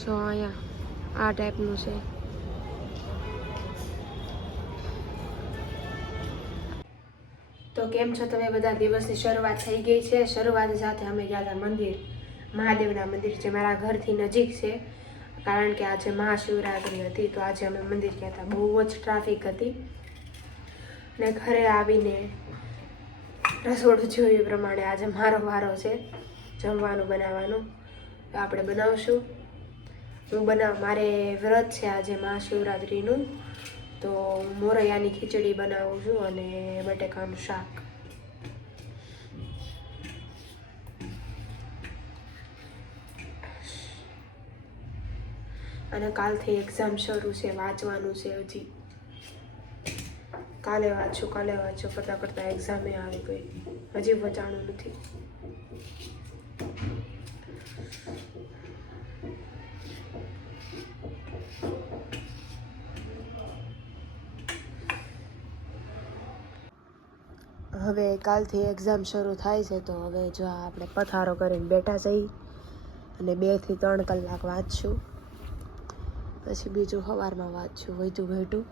જો અહીંયા આ ટાઈપનું છે. તો કેમ છો તમે બધા? દિવસની શરૂઆત થઈ ગઈ છે. શરૂઆત સાથે અમે ગયા હતા મંદિર, મહાદેવના મંદિર જે મારા ઘરથી નજીક છે. કારણ કે આજે મહાશિવરાત્રિ હતી તો આજે અમે મંદિર ગયા હતા. બહુ જ ટ્રાફિક હતી ને ઘરે આવીને રસોડું જોયું એ પ્રમાણે આજે મારો વારો છે જમવાનું બનાવવાનું. તો આપણે બનાવશું. મારે વ્રત છે આજે મહાશિવરાત્રિનું, તો મોરૈયાની ખીચડી બનાવું છું અને બટેકાનું શાક. અને કાલથી એક્ઝામ શરૂ છે, વાંચવાનું છે હજી. કાલે વાંચું કરતાં કરતાં એક્ઝામે આવી ગઈ. હજી વચાણું નથી. હવે કાલથી એક્ઝામ શરૂ થાય છે તો હવે જો આપણે પથારો કરીને બેઠા જઈ અને 2 થી 3 કલાક વાંચશું. પછી બીજું સવારમાં વાંચશું વધું.